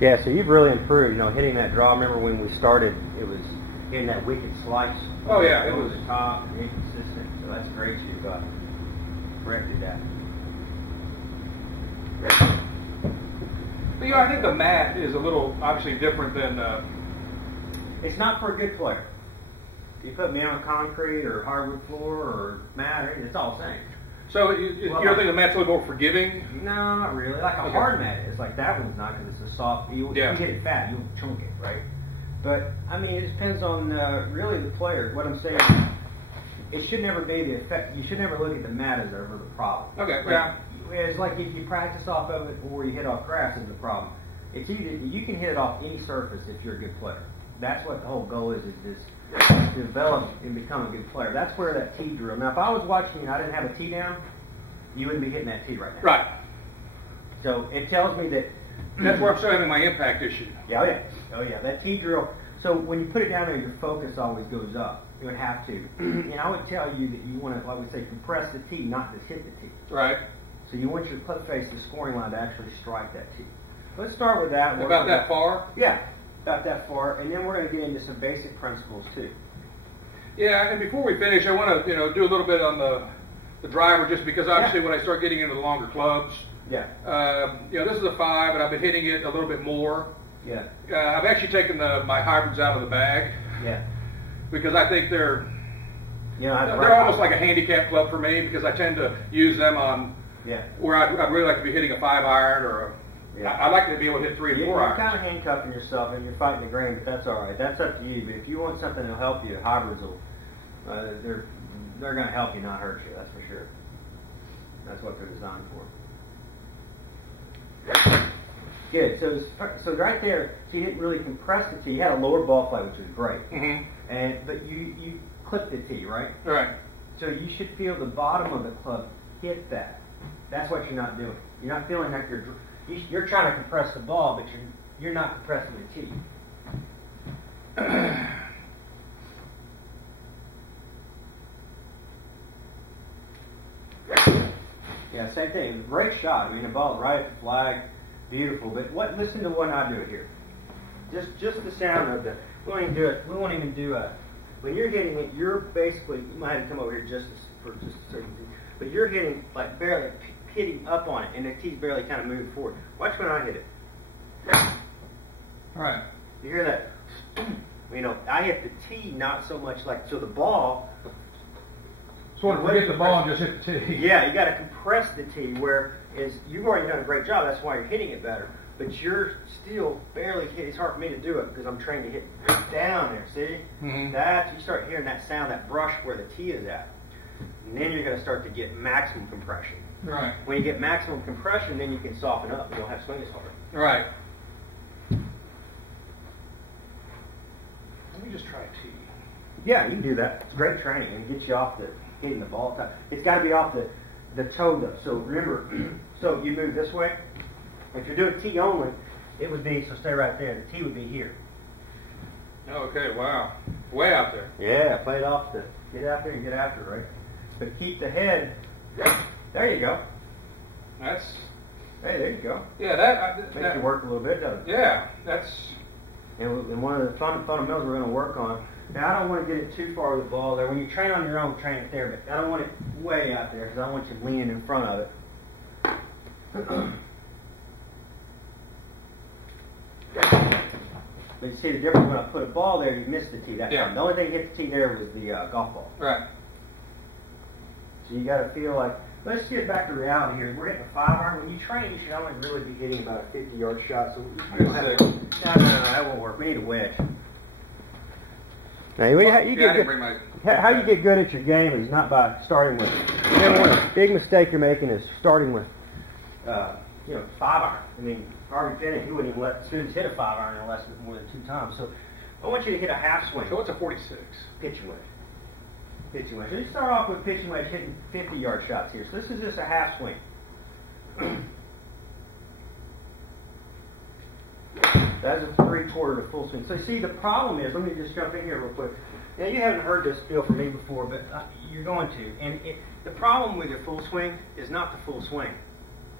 Yeah, so you've really improved, you know, hitting that draw. Remember when we started, it was hitting that wicked slice. Oh yeah, it was the top, inconsistent. So that's great you've corrected that. But, you know, I think the mat is a little obviously different than. It's not for a good player. You put me on concrete or hardwood floor or mat, it's all the same. So you don't think the mat's a little more forgiving? No, not really. Like a hard mat is. Like that one's not because it's a soft. You get it fat, you'll chunk it, right? But I mean, it depends on really the player. What I'm saying, it should never be the effect. You should never look at the mat as ever the problem. Okay. Like, yeah. It's like if you practice off of it or you hit off grass is the problem. It's either you can hit it off any surface if you're a good player. That's what the whole goal is to develop and become a good player. That's where that tee drill. Now, if I was watching and I didn't have a tee down, you wouldn't be hitting that tee right now. Right. So it tells me that. That's where I'm still having my impact issue. Yeah, oh yeah. Oh yeah. That tee drill. So when you put it down there, your focus always goes up. You would have to. And I would tell you that you want to, I would say, compress the tee, not just hit the tee. Right. So you want your club face, the scoring line, to actually strike that tee. Let's start with that. About that far? Yeah, about that far. And then we're going to get into some basic principles too. Yeah, and before we finish, I want to do a little bit on the driver, just because obviously when I start getting into the longer clubs, this is a 5, and I've been hitting it a little bit more. Yeah. I've actually taken my hybrids out of the bag. Yeah. Because I think they're almost like a handicap club for me, because I tend to use them on where I'd really like to be hitting a 5-iron or I'd like to be able to hit 3 and 4 irons. You're kind of handcuffing yourself and you're fighting the grain, but that's all right. That's up to you. But if you want something that'll help you, hybrids will. They're going to help you, not hurt you. That's for sure. That's what they're designed for. Good. So right there, so you didn't really compress the tee. You had a lower ball flight, which is great. Mm-hmm. But you clipped the tee, right? Right. So you should feel the bottom of the club hit that. That's what you're not doing. You're not feeling like you're trying to compress the ball, but you're not compressing the tee. Yeah, same thing. Great shot. I mean, the ball right at the flag, beautiful. But listen to what I do here. Just the sound of the. We won't even do it. We won't even do a. When you're hitting it, you're basically. You might have to come over here for just a second. But you're hitting like barely hitting up on it, and the tee's barely kind of moving forward. Watch when I hit it. All right. You hear that? You know, I hit the tee, not so much like so the ball. So when we hit the ball and just hit the tee. Yeah, you got to compress the tee. Whereas you've already done a great job. That's why you're hitting it better. But you're still barely hitting. It's hard for me to do it because I'm trained to hit down there. See? Mm-hmm. That you start hearing that sound, that brush where the tee is at, and then you're going to start to get maximum compression. Right. When you get maximum compression, then you can soften up. You don't have to swing as hard. Right. Let me just try a tee. Yeah, you can do that. It's great training and gets you off the hitting the ball top. It's got to be off the toe though. So remember, so you move this way. If you're doing tee only, it would be, so stay right there. The tee would be here. Okay, wow. Way out there. Yeah, play it off the, get out there and get after it, right? But keep the head, there you go. Hey, there you go. Yeah, that makes you work a little bit, doesn't it? Yeah, that's. And one of the fundamentals we're going to work on. Now, I don't want to get it too far with the ball there. When you train on your own, train it there. But I don't want it way out there because I want you leaning in front of it. But you see the difference when I put a ball there, you missed the tee that time. The only thing that hit the tee there was the golf ball. Right. So you got to feel like, let's get back to reality here. We're hitting a 5-iron. When you train, you should only really be hitting about a 50-yard shot. So we don't have no, that won't work. We need a wedge. Now, how you get good at your game is not by starting with. One big mistake you're making is starting with, 5-iron. I mean, Harvey Bennett, he wouldn't even let students hit a 5-iron unless more than 2 times. So I want you to hit a half swing. So what's a 46? Pitching wedge. Pitching wedge. So you start off with pitching wedge hitting 50-yard shots here. So this is just a half swing. That's a 3/4 to full swing. So you see, the problem is, let me just jump in here real quick. Now, you haven't heard this spiel from me before, but you're going to. And the problem with your full swing is not the full swing.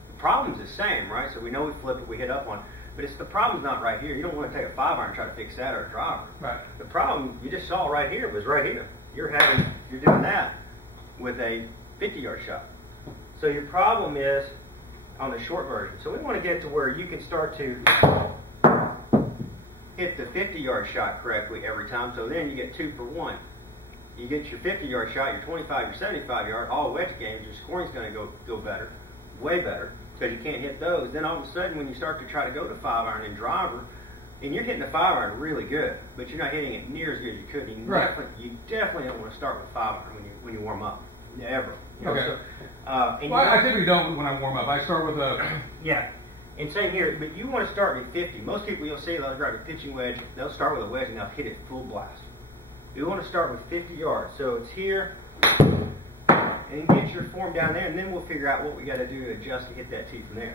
The problem's the same, right? So we know we flip it, we hit up on it. But the problem's not right here. You don't want to take a 5 iron and try to fix that or a driver. Right. The problem you just saw right here was right here. You're doing that with a 50-yard shot. So your problem is on the short version. So we want to get to where you can start to hit the 50-yard shot correctly every time. So then you get 2 for 1. You get your 50-yard shot, your 25, your 75-yard, all wedge games. Your scoring's going to go better, way better, because you can't hit those. Then all of a sudden, when you start to try to go to 5 iron and driver, and you're hitting the 5 iron really good, but you're not hitting it near as good as you could. You definitely don't want to start with 5 iron when you warm up, ever. You know? Okay. So, I typically don't when I warm up. I start with a yeah. And same here, but you want to start with 50. Most people you'll see they'll grab a pitching wedge. They'll start with a wedge and they'll hit it full blast. You want to start with 50 yards. So it's here, and get your form down there, and then we'll figure out what we got to do to adjust to hit that tee from there.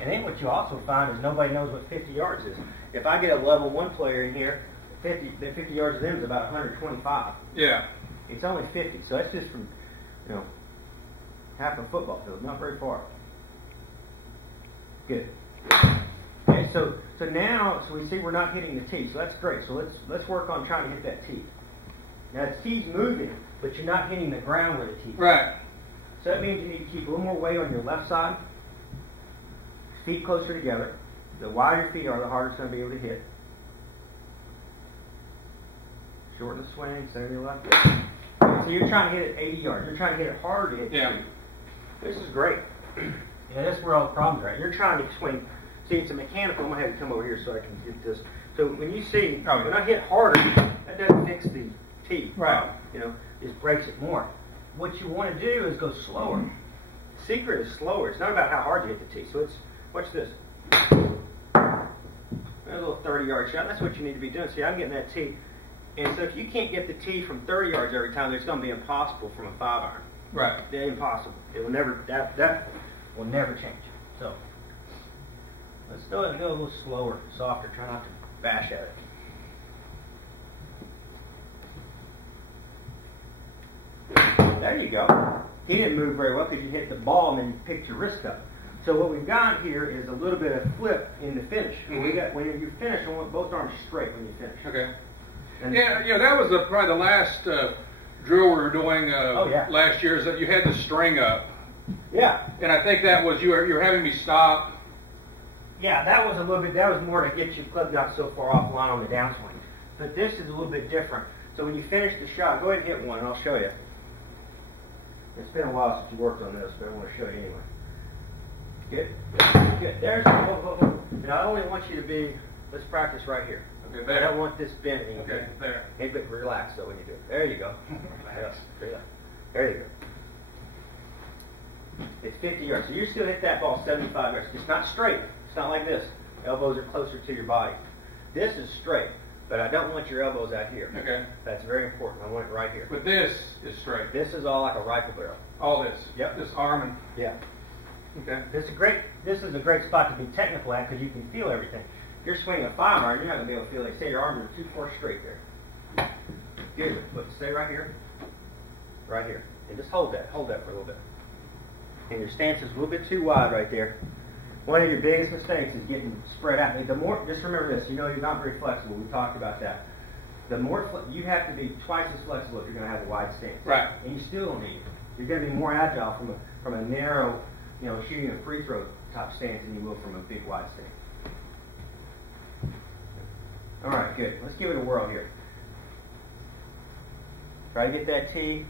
And then what you also find is nobody knows what 50 yards is. If I get a level 1 player in here, the 50 yards of them is about 125. Yeah. It's only 50, so that's just from, half a football field, not very far. Good. Okay, so now we see we're not hitting the tee, so that's great. So let's work on trying to hit that tee. Now the tee's moving, but you're not hitting the ground where the tee is. Right. So that means you need to keep a little more weight on your left side, feet closer together. The wider your feet are, the harder it's going to be able to hit. Shorten the swing, center your left. So you're trying to hit it 80 yards. You're trying to hit it harder to hit the tee. This is great. That's where all the problems are at. You're trying to swing. See, it's a mechanical. I'm going to have you come over here so I can get this. So when you see, when I hit harder, that doesn't fix the tee. Right. Just breaks it more. What you want to do is go slower. The secret is slower. It's not about how hard you hit the tee. So watch this. A little 30-yard shot. That's what you need to be doing. See, I'm getting that tee. And so if you can't get the tee from 30 yards every time, it's going to be impossible from a 5 iron. Right. They're impossible. It will never. That will never change. So let's go a little slower, softer. Try not to bash at it. There you go. He didn't move very well because you hit the ball and then you picked your wrist up. So what we've got here is a little bit of flip in the finish. Mm-hmm. When you finish, I want both arms straight when you finish. Okay. And that was probably the last drill we were doing last year. Is that you had the string up? Yeah. And I think that was you were having me stop. Yeah, that was a little bit. That was more to get your club not so far offline on the downswing. But this is a little bit different. So when you finish the shot, go ahead and hit one, and I'll show you. It's been a while since you worked on this, but I want to show you anyway. Good. Good. There's. And I only want you to be. Let's practice right here. Okay, there. I don't want this bending. Okay, there. Hey, but relax though when you do it. There you go. Yes. There you go. It's 50 yards. So you still hit that ball 75 yards. It's not straight. It's not like this. Elbows are closer to your body. This is straight, but I don't want your elbows out here. Okay. That's very important. I want it right here. But this is straight. This is all like a rifle barrel. All this. Yep. This arm and. Yeah. Okay. This is a great spot to be technical at because you can feel everything. If you're swinging a 5 iron, you're not going to be able to feel it. Say your arms are too far straight there. Good. But stay right here. Right here. And just hold that. Hold that for a little bit. And your stance is a little bit too wide right there. One of your biggest mistakes is getting spread out. The more, just remember this, you're not very flexible. We talked about that. The more you have to be twice as flexible if you're going to have a wide stance. Right. And you still don't need it. You're going to be more agile from a narrow, shooting a free throw type stance than you will from a big wide stance. All right, good. Let's give it a whirl here. Try to get that tee.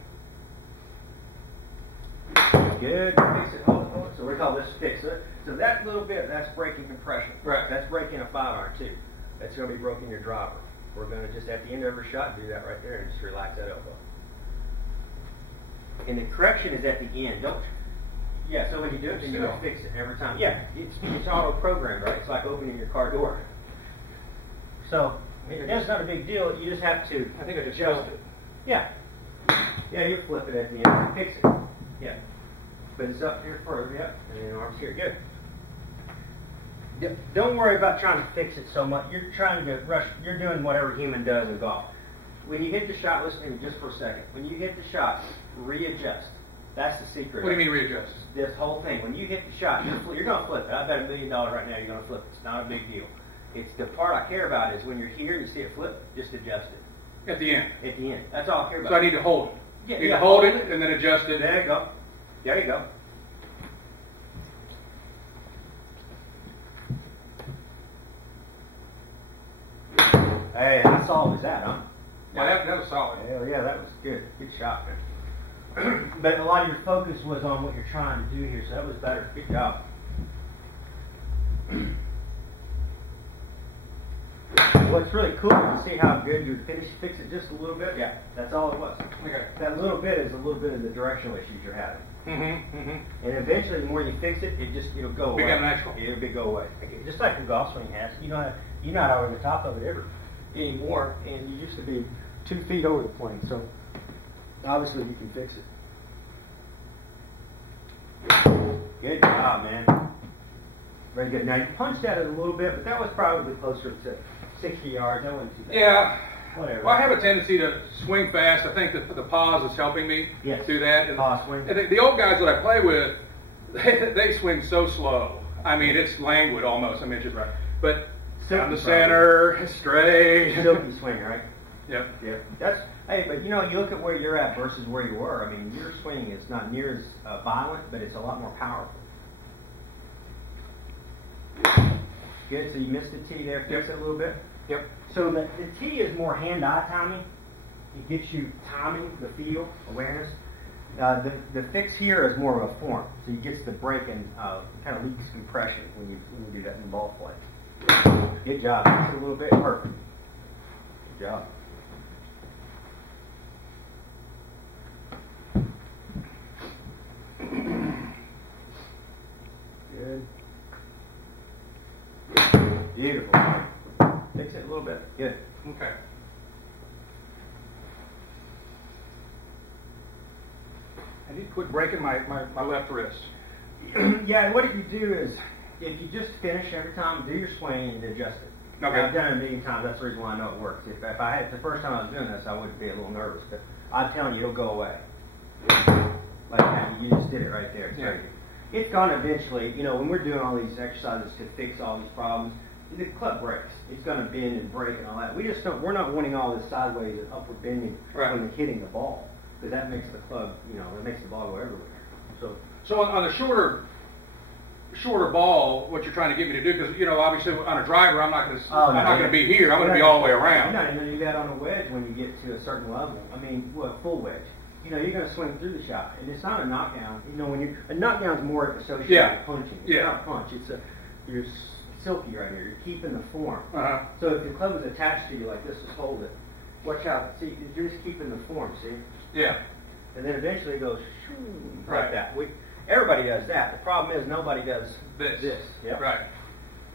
Good. Fix it. Hold it. So we call this fix it. So that little bit, that's breaking compression. Right. That's breaking a 5 iron too. That's going to be breaking your driver. We're going to just at the end of every shot do that right there and just relax that elbow. And the correction is at the end. Don't. Yeah. So when you do it, then you're going to fix it every time. Yeah. It's auto programmed, right? It's like opening your car door. So that's not a big deal. You just have to. I think I just adjust it. Yeah. Yeah. You flip it at the end and fix it. Yeah. But it's up here further, yep, and then arms here, good. Yep. Don't worry about trying to fix it so much. You're trying to rush, you're doing what every human does in golf. When you hit the shot, listen to me just for a second. When you hit the shot, readjust. That's the secret. What do you mean readjust? This whole thing. When you hit the shot, you're going to flip it. I bet $1 million right now you're going to flip it. It's not a big deal. It's the part I care about is when you're here and you see it flip, just adjust it. At the end? At the end. That's all I care about. So I need to hold it? Yeah, need to hold it and then adjust it? There you go. There you go. Hey, how solid was that, huh? Yeah, that was solid. Hell yeah, that was good. Good shot, man. But a lot of your focus was on what you're trying to do here, so that was better. Good job. What's really cool is to see how good you fix it just a little bit. Yeah, that's all it was. Okay. That little bit is a little bit of the directional issues you're having. And eventually, the more you fix it, it'll go away. Become natural. It'll go away. Just like a golf swing has. You're not over the top of it ever anymore, and you used to be 2 feet over the plane. So obviously, you can fix it. Good job, man. Very good. Now you punched at it a little bit, but that was probably closer to 60 yards. I wouldn't see that. Yeah. Whatever. Well, I have a tendency to swing fast. I think that the pause is helping me do that. And pause swing. And the old guys that I play with, they swing so slow. I mean, it's languid almost. I mean, it's just right. But down the center, straight. Silky swing, right? Yep. Yep. But you look at where you're at versus where you were. I mean, your swing is not near as violent, but it's a lot more powerful. Good. So you missed the tee there. Fix it a little bit. Yep. So the tee is more hand-eye timing. It gets you timing, the feel, awareness. The fix here is more of a form. So you get the break and kind of leaks compression when you do that in the ball play. Good job. Fix it a little bit. Perfect. Good job. Good. Beautiful. Fix it a little bit. Good. Okay. I need to quit breaking my left wrist. Yeah, what you do is, if you just finish every time, do your swing and adjust it. Okay. I've done it a million times. That's the reason why I know it works. If I had the first time I was doing this, I would be a little nervous. But I'm telling you, it'll go away. Like that. You just did it right there. It's very good. It's going to eventually, when we're doing all these exercises to fix all these problems, the club breaks. It's going to bend and break and all that. We're not wanting all this sideways and upward bending when we're hitting the ball, because that makes the club, it makes the ball go everywhere. So on the shorter ball, what you're trying to get me to do, because obviously on a driver, I'm not going to be here. I'm going to be all the way around. You're not even going to do that on a wedge when you get to a certain level. I mean, full wedge. You're going to swing through the shot, and it's not a knockdown. A knockdown is more associated with punching. It's not a punch. You're silky right here. You're keeping the form. So if the club is attached to you like this, just hold it. Watch out. See, you're just keeping the form. See? Yeah. And then eventually it goes like that. Everybody does that. The problem is nobody does this. Yep. Right.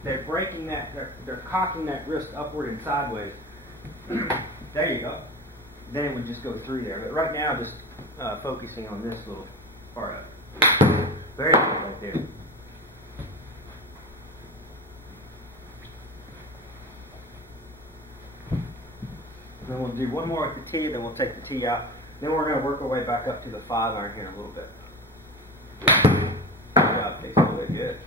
They're breaking that. They're cocking that wrist upward and sideways. There you go. Then it would just go through there. But right now, just focusing on this little part of it. Very good right there. Then we'll do one more with the tee, then we'll take the tee out. Then we're going to work our way back up to the 5-iron here in a little bit. Good job, takes a little bit good.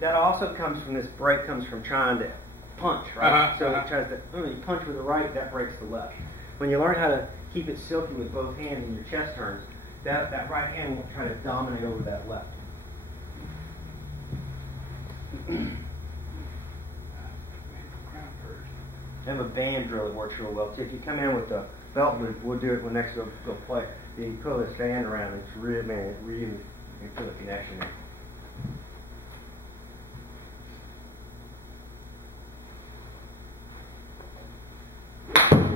That also comes from this break, comes from trying to punch, right? So it tries to, you punch with the right, that breaks the left. When you learn how to keep it silky with both hands and your chest turns, that right hand will try to dominate over that left. I have a band drill that works real well too. If you come in with the belt loop, we'll do it when next go play. You pull this band around, it's really, you feel the connection there.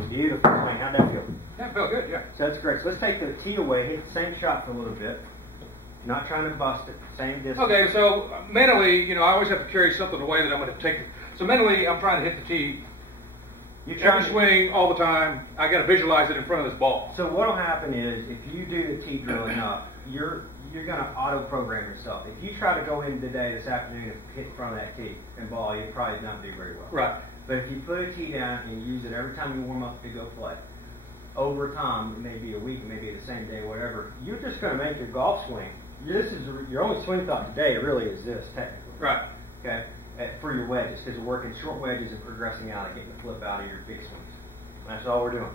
Beautiful swing. How'd that feel? That felt good, yeah. So that's great. So let's take the tee away, hit the same shot for a little bit. Not trying to bust it, same distance. Okay, so mentally, I always have to carry something away that I'm going to take. So mentally, I'm trying to hit the tee. Every swing, all the time, I got to visualize it in front of this ball. So what'll happen is, if you do the tee drill enough, you're going to auto-program yourself. If you try to go in today, this afternoon, and hit in front of that tee and ball, you'll probably not do very well. Right. But if you put a tee down and you use it every time you warm up to go play, over time, it may be a week, it may be the same day, whatever, you're just going to make your golf swing. This is your only swing thought today. Really is this technically. Right. Okay. For your wedges, because we're working short wedges and progressing out and getting the flip out of your big swings. That's all we're doing.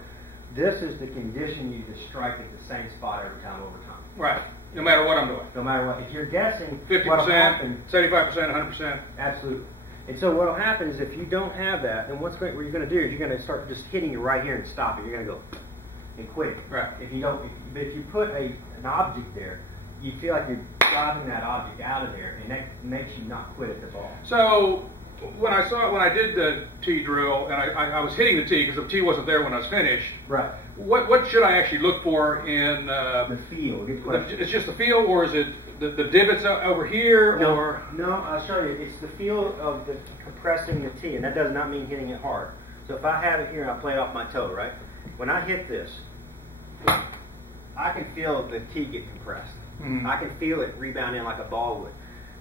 This is to condition you to strike at the same spot every time over time. Right. No matter what I'm doing. No matter what. If you're guessing 50%, 75%, 100%. Absolutely. And so what will happen is if you don't have that, then what you're going to do is you're going to start just hitting it right here and stopping. You're going to go and quit it. Right. If you don't, but if you put an object there, you feel like you're driving that object out of there, and that makes you not quit at the ball. So when I did the tee drill, and I was hitting the tee because the tee wasn't there when I was finished. Right. What should I actually look for in the feel? Good question. It's just the feel, or is it the divots over here? No, or no, I'll show you. It's the feel of the compressing the tee, and that does not mean hitting it hard. So if I have it here and I play it off my toe, right? When I hit this, I can feel the tee get compressed. Mm-hmm. I can feel it rebound in like a ball would.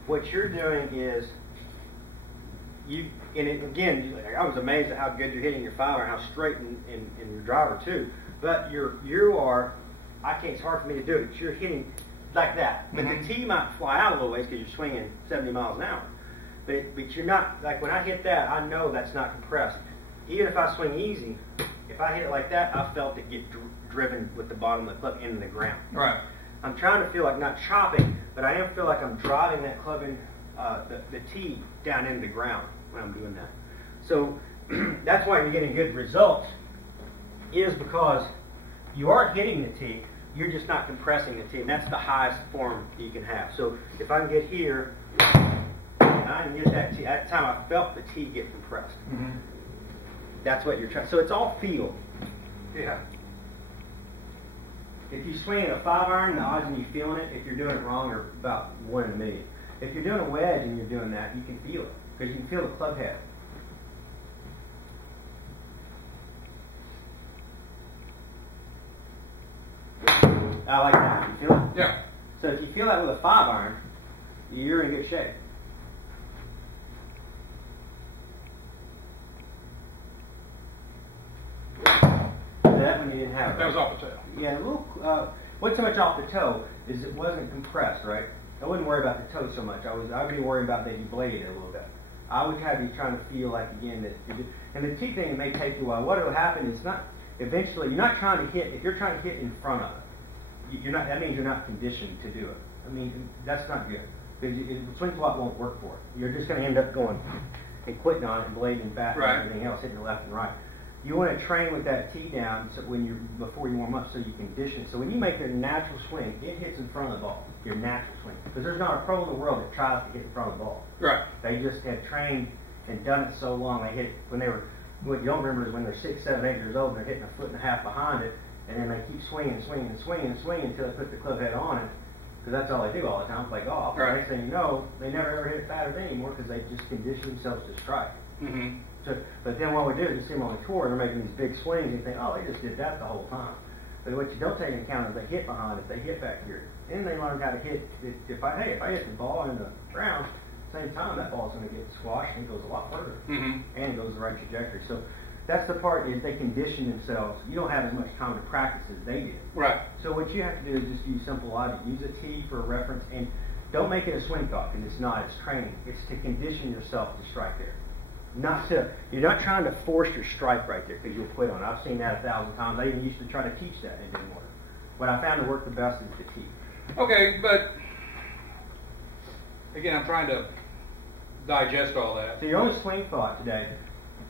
What you're doing is again, I was amazed at how good you're hitting your 5 iron, how straight in your driver too. But you are, it's hard for me to do it. You're hitting like that. But the tee might fly out a little ways because you're swinging 70 miles an hour. But you're not, like when I hit that, I know that's not compressed. Even if I swing easy, if I hit it like that, I felt it get driven with the bottom of the club into the ground. Right. I'm trying to feel like not chopping, but I am feel like I'm driving that club in, the tee down into the ground when I'm doing that. So that's why you're getting good results, is because you are hitting the tee, you're just not compressing the tee, and that's the highest form you can have. So if I can get here, and I can get that tee, at the time I felt the tee get compressed. Mm-hmm. That's what you're trying. So it's all feel. Yeah. If you swing at a 5 iron, the odds of you feeling it, if you're doing it wrong, are about 1 in a million. If you're doing a wedge and you're doing that, you can feel it, because you can feel the club head. I like that. You feel it? Yeah. So if you feel that with a 5 iron, you're in good shape. That one you didn't have. That was off the toe. Yeah, a little. What's so much off the toe is it wasn't compressed, right? I wouldn't worry about the toe so much. I'd be worried about that you bladed it a little bit. I would have you trying to feel like again that. And the tee thing may take you a while. What will happen is eventually you're not trying to hit. If you're trying to hit in front of it, you're not. That means you're not conditioned to do it. I mean, that's not good, because the swing plot won't work for it. You're just going to end up going and quitting on it and blading back right. and everything else, hitting left and right. You want to train with that tee down so before you warm up, so you condition. So when you make your natural swing, it hits in front of the ball. Your natural swing, because there's not a pro in the world that tries to hit in front of the ball. Right. They just had trained and done it so long. They hit it when they were. What you don't remember is when they're 6, 7, 8 years old, and they're hitting a foot and a half behind it, and then they keep swinging and swinging and swinging and swinging until they put the club head on it. Because that's all they do all the time, play golf. Right. Next thing you know, they never ever hit it fatter anymore because they just condition themselves to strike. Mm-hmm. So, but then what we do is you see them on the tour, they're making these big swings, and you think, oh, they just did that the whole time. But what you don't take into account is they hit behind it, they hit back here. Then they learn how to hit. If I hit the ball in the ground, same time that ball's going to get squashed and it goes a lot further, and it goes the right trajectory. So that's the part is they condition themselves. You don't have as much time to practice as they did. Right. So what you have to do is just use simple logic. Use a tee for a reference, and don't make it a swing thought, because it's not. It's training. It's to condition yourself to strike there. You're not trying to force your strike right there, because you'll quit on it. I've seen that 1,000 times. I even used to try to teach that, and it didn't work. What I found to work the best is the tee. Okay, but again, I'm trying to digest all that. So your only swing thought today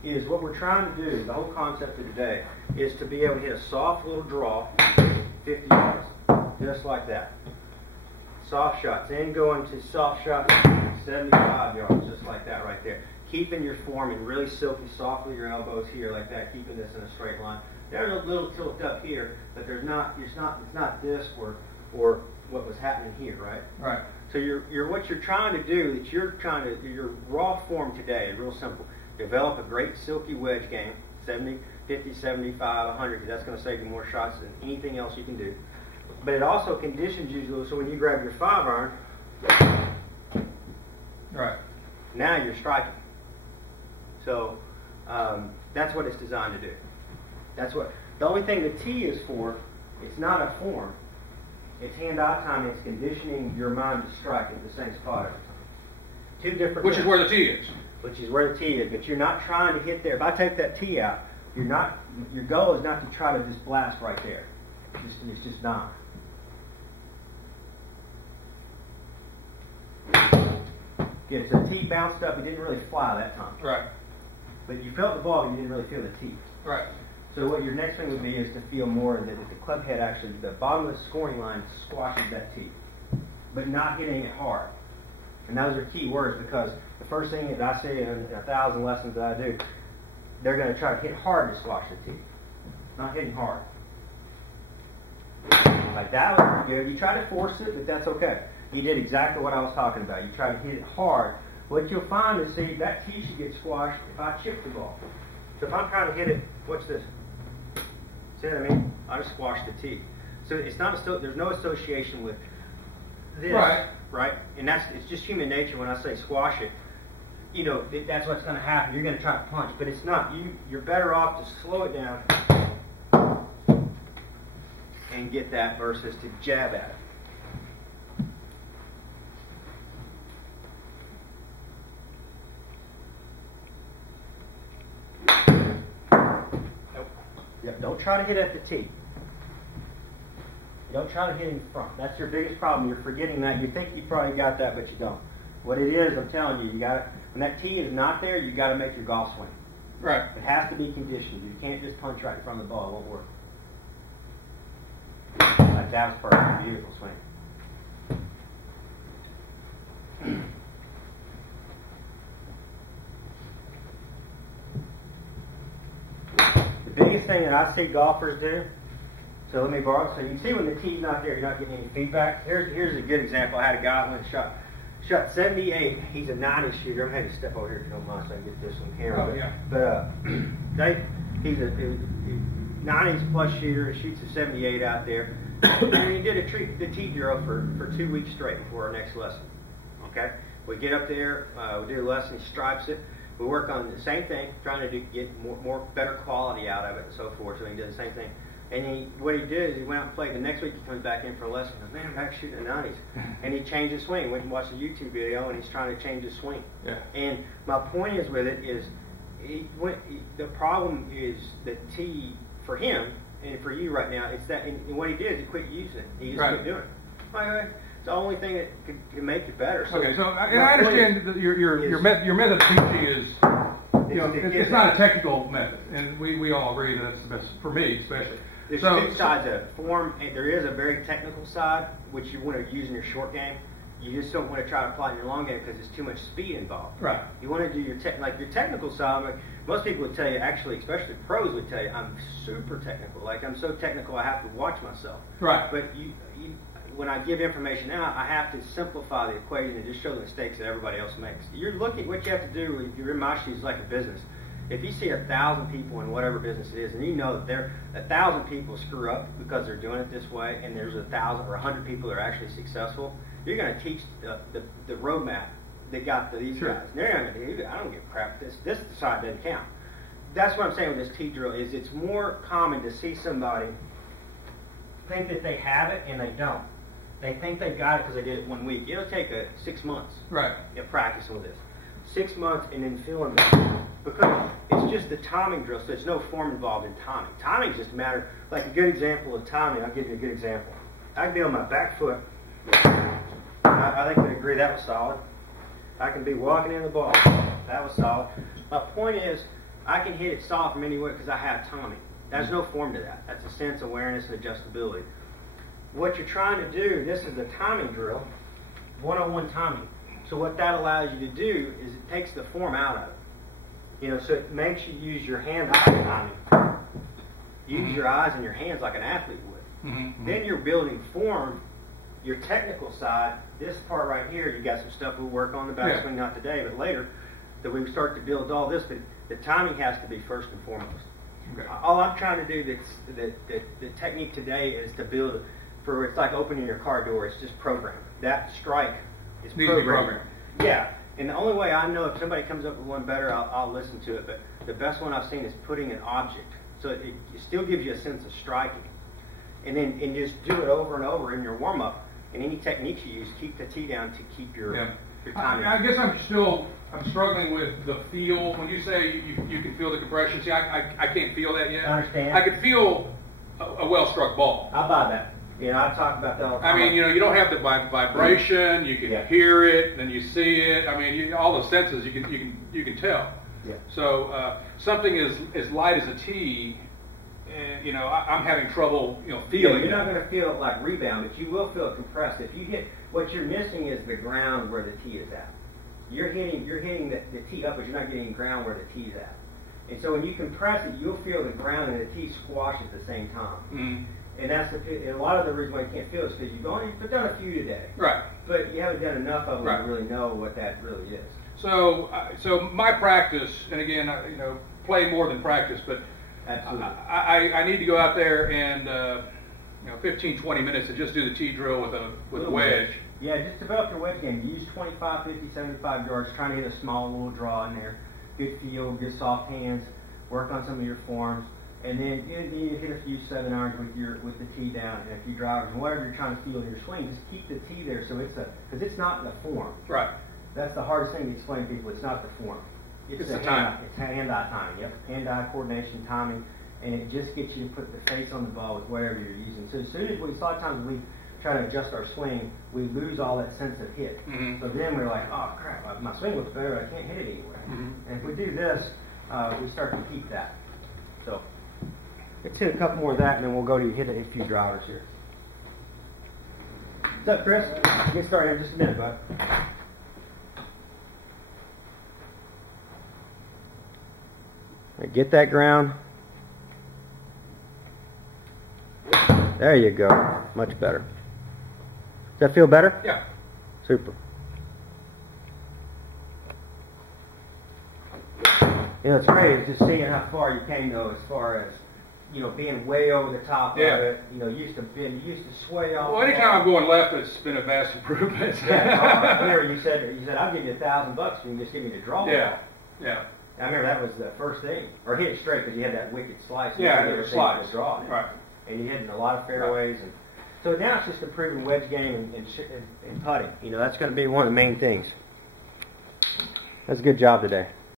is what we're trying to do. The whole concept of today is to be able to hit a soft little draw, 50 yards, just like that. Soft shots, then going to soft shots, 75 yards, just like that right there. Keeping your form and really silky, soft with your elbows here like that, keeping this in a straight line. There's a little tilt up here, but it's not this or what was happening here, right? Right. So what you're trying to do is your raw form today is real simple. Develop a great silky wedge game, 70, 50, 75, 100, because that's going to save you more shots than anything else you can do. But it also conditions you, so when you grab your 5 iron, right, now you're striking. So that's what it's designed to do. That's what The only thing the tee is for, it's not a form. It's hand-eye timing. It's conditioning your mind to strike at the same spot every time. Two different. Which is where the tee is. Which is where the tee is, but you're not trying to hit there. If I take that tee out, you're not. Your goal is not to try to just blast right there. It's just not. Good. So the tee bounced up. It didn't really fly that time. Right. But you felt the ball, but you didn't really feel the tee. Right. So what your next thing would be is to feel more that the club head actually, the bottom of the scoring line squashes that tee, but not hitting it hard. And those are key words, because the first thing that I see in 1,000 lessons that I do, they're going to try to hit hard to squash the tee, not hitting hard. Like that was pretty good. You try to force it, but that's okay. You did exactly what I was talking about. You try to hit it hard. What you'll find is, see, that tee should get squashed if I chip the ball. So if I'm trying to hit it, watch this. See what I mean? I just squash the tee. So it's not there's no association with this, right? And it's just human nature. When I say squash it, you know, that's what's going to happen. You're going to try to punch, but it's not. You're better off to slow it down and get that versus to jab at it. Don't try to hit at the tee. Don't try to hit in front. That's your biggest problem. You're forgetting that. You think you probably got that, but you don't. What it is, I'm telling you, when that tee is not there, you got to make your golf swing. Right. It has to be conditioned. You can't just punch right in front of the ball. It won't work. Like that was perfect. Beautiful swing. The biggest thing that I see golfers do, so let me borrow. So you can see when the tee's not there, you're not getting any feedback. Here's a good example. I had a guy who shot 78. He's a 90 shooter. I'm going to step over here if you don't mind so I can get this on camera. Oh, yeah. But he's a 90s plus shooter. He shoots a 78 out there. And he did the tee drill for 2 weeks straight before our next lesson. Okay? We get up there, we do a lesson, he stripes it. We work on the same thing, trying to get better quality out of it and so forth. So he did the same thing. And what he did is he went out and played. The next week he comes back in for a lesson. He goes, man, I'm back shooting the 90s. And he changed his swing. Went and watched a YouTube video, and he's trying to change his swing. Yeah. And my point is with it is, the problem is the tee for him and for you right now. It's that, and what he did is he quit using it. He just quit doing it. It's the only thing that could make it better. So, okay, so and I understand that your method of teaching is, it's not a technical method, and we all agree that that's the best for me, especially. There's two sides of it. Form, there is a very technical side, which you want to use in your short game. You just don't want to try to apply it in your long game because there's too much speed involved. Right. You want to do your technical side. Like most people would tell you, actually, especially pros would tell you, I'm super technical. Like I'm so technical, I have to watch myself. Right. But when I give information out, I have to simplify the equation and just show the mistakes that everybody else makes. You're looking, what you have to do, if you're in my shoes, like a business. If you see 1,000 people in whatever business it is, and you know that 1,000 people screw up because they're doing it this way, and there's 1,000 or 100 people that are actually successful, you're going to teach the roadmap that got to these guys. They're going to I don't give a crap. This side doesn't count. That's what I'm saying with this tee drill is it's more common to see somebody think that they have it and they don't. They think they got it because they did it 1 week. It'll take 6 months of practicing with this. 6 months and then feeling it. Because it's just the timing drill, so there's no form involved in timing. Timing is just a matter, like a good example of timing, I'll give you a good example. I can be on my back foot. I think we'd agree that was solid. I can be walking in the ball. That was solid. My point is, I can hit it soft from anywhere because I have timing. There's no form to that. That's a sense, awareness, and adjustability. What you're trying to do, this is the timing drill, one-on-one timing. So what that allows you to do is it takes the form out of it. So it makes you use your hand-eye timing. Use your eyes and your hands like an athlete would. Then you're building form, your technical side. This part right here, you got some stuff we'll work on the backswing, not today, but later, that we start to build all this. But the timing has to be first and foremost. Okay. All I'm trying to do, the technique today is to build, it's like opening your car door. It's just programmed. That strike is programmed. Yeah. And the only way I know if somebody comes up with one better, I'll listen to it. But the best one I've seen is putting an object. So so it still gives you a sense of striking. And then just do it over and over in your warm up. And any techniques you use, keep the tee down to keep your timing. I guess I'm struggling with the feel. When you say you can feel the compression, see, I can't feel that yet. I understand. I can feel a well-struck ball. I'll buy that. You know, I've talked about that all the time. I mean, you know, you don't have the vibration. You can hear it, then you see it. I mean, all the senses you can tell. Yeah. So something as light as a tee, you know, I'm having trouble, you know, feeling. You're not going to feel it like rebound, but you will feel it compressed. If you hit, what you're missing is the ground where the tee is at. You're hitting the tee up, but you're not getting ground where the tee's at. And so when you compress it, you'll feel the ground and the tee squash at the same time. Mm-hmm. And that's and a lot of the reason why you can't feel it is because you've done a few today. Right. But you haven't done enough of them to really know what that really is. So my practice, and again, you know, play more than practice, but absolutely, I need to go out there and you know, 15, 20 minutes to just do the tee drill with a wedge. Yeah, just develop your wedge game. Use 25, 50, 75 yards, trying to hit a small little draw in there. Good feel, good soft hands. Work on some of your forms. And then you hit a few 7-irons with the tee down and a few drivers and whatever you're trying to feel in your swing. Just keep the tee there so because it's not the form. Right. That's the hardest thing to explain to people. It's not the form. It's the timing. It's hand-eye timing. Yep, hand-eye coordination, timing, and it just gets you to put the face on the ball with whatever you're using. So as soon as a lot of times we try to adjust our swing, we lose all that sense of hit. Mm-hmm. So then we're like, oh crap, my swing looks better, but I can't hit it anywhere. Mm-hmm. And if we do this, we start to keep that. So let's hit a couple more of that, and then we'll go to hit a few drivers here. What's up, Chris? Get started here in just a minute, bud. Right, get that ground. There you go. Much better. Does that feel better? Yeah. Super. You know, it's great. It's just seeing how far you came, though, as far as, you know, being way over the top of it. You know, used to sway off. Well, anytime I'm going left, it's been a vast improvement. Yeah. I remember you said I'll give you $1,000 if you can just give me the draw. Yeah. Yeah. I remember that was the first thing, or hit it straight because you had that wicked slice. Yeah, there was slice. Draw. Right. And you hit in a lot of fairways, and so now it's just improving wedge game and putting. You know, that's going to be one of the main things. That's a good job today.